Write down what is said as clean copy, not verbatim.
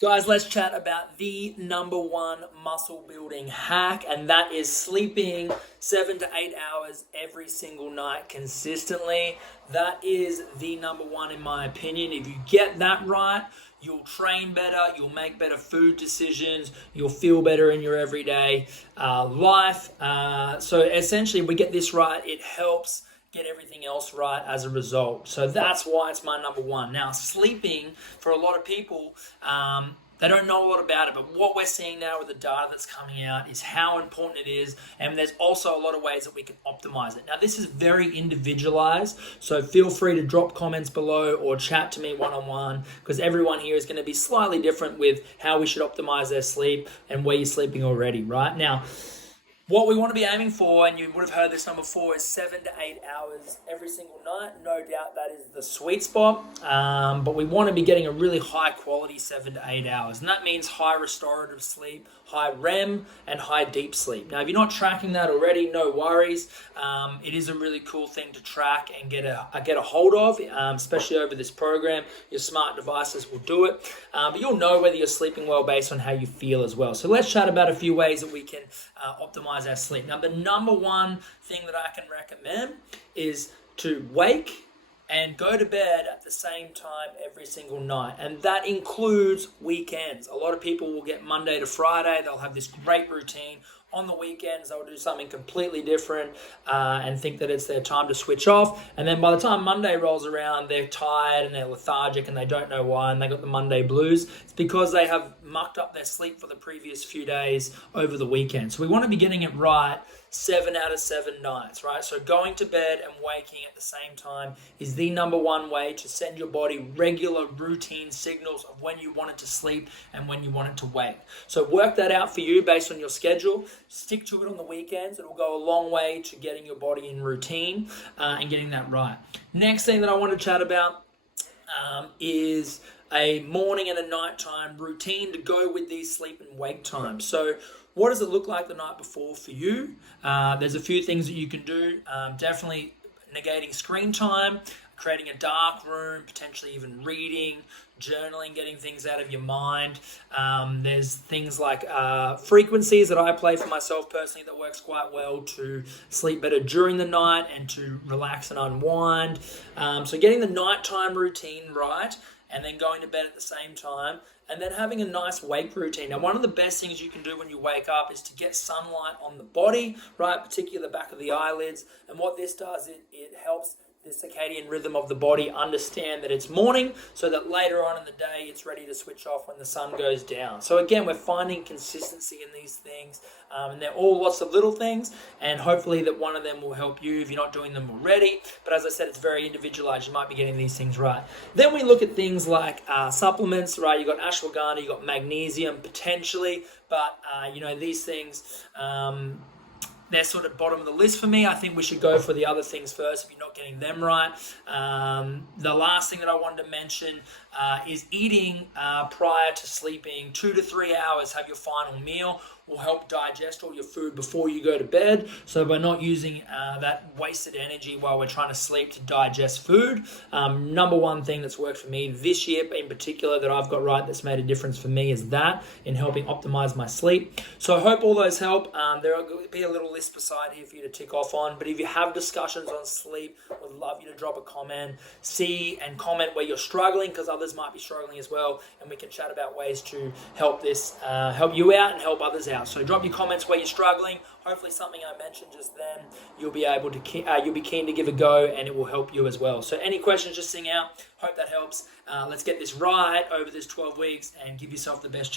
Guys, let's chat about the number one muscle building hack, and that is sleeping 7 to 8 hours every single night consistently. That is the number one in my opinion. If you get that right, you'll train better, you'll make better food decisions, you'll feel better in your everyday life. So essentially, we get this right, it helps get everything else right as a result. So that's why it's my number one. Now, sleeping for a lot of people, they don't know a lot about it, but what we're seeing now with the data that's coming out is how important it is, and there's also a lot of ways that we can optimize it. Now, this is very individualized, so feel free to drop comments below or chat to me one-on-one, because everyone here is going to be slightly different with how we should optimize their sleep and where you're sleeping already, right? Now, what we want to be aiming for, and you would have heard this number before, is 7 to 8 hours every single night. No doubt that is the sweet spot, but we want to be getting a really high quality 7 to 8 hours, and that means high restorative sleep, high REM, and high deep sleep. Now, if you're not tracking that already, no worries. It is a really cool thing to track and get a hold of, especially over this program. Your smart devices will do it, but you'll know whether you're sleeping well based on how you feel as well. So let's chat about a few ways that we can optimize our sleep. Now, the number one thing that I can recommend is to wake and go to bed at the same time every single night. And that includes weekends. A lot of people will get Monday to Friday. They'll have this great routine. On the weekends, they'll do something completely different and think that it's their time to switch off. And then by the time Monday rolls around, they're tired and they're lethargic and they don't know why, and they got the Monday blues. It's because they have mucked up their sleep for the previous few days over the weekend. So we want to be getting it right 7 out of 7 nights, right? So going to bed and waking at the same time is the number one way to send your body regular routine signals of when you want it to sleep and when you want it to wake. So work that out for you based on your schedule. Stick to it on the weekends. It'll go a long way to getting your body in routine and getting that right. Next thing that I want to chat about is a morning and a nighttime routine to go with these sleep and wake times. So what does it look like the night before for you? There's a few things that you can do. Definitely negating screen time, creating a dark room, potentially even reading, journaling, getting things out of your mind. There's things like frequencies that I play for myself personally that works quite well to sleep better during the night and to relax and unwind. So getting the nighttime routine right, and then going to bed at the same time, and then having a nice wake routine. Now, one of the best things you can do when you wake up is to get sunlight on the body, right, particularly the back of the eyelids. And what this does, it helps the circadian rhythm of the body understand that it's morning, so that later on in the day it's ready to switch off when the sun goes down. So again, we're finding consistency in these things, and they're all lots of little things, and hopefully that one of them will help you if you're not doing them already. But as I said, it's very individualized. You might be getting these things right. Then we look at things like supplements, right? You got ashwagandha, you got magnesium potentially, but these things, they're sort of bottom of the list for me. I think we should go for the other things first if you're not getting them right. The last thing that I wanted to mention is eating prior to sleeping. 2 to 3 hours, have your final meal. Will help digest all your food before you go to bed, so we're not using that wasted energy while we're trying to sleep to digest food. Number one thing that's worked for me this year in particular that I've got right that's made a difference for me is that in helping optimize my sleep. So I hope all those help. There will be a little list beside here for you to tick off on, but if you have discussions on sleep, would love you to drop a comment, see and comment where you're struggling, because others might be struggling as well, and we can chat about ways to help you out and help others out. So drop your comments where you're struggling. Hopefully something I mentioned just then, you'll be keen to give a go, and it will help you as well. So any questions, just sing out. Hope that helps. Let's get this right over this 12 weeks and give yourself the best chance.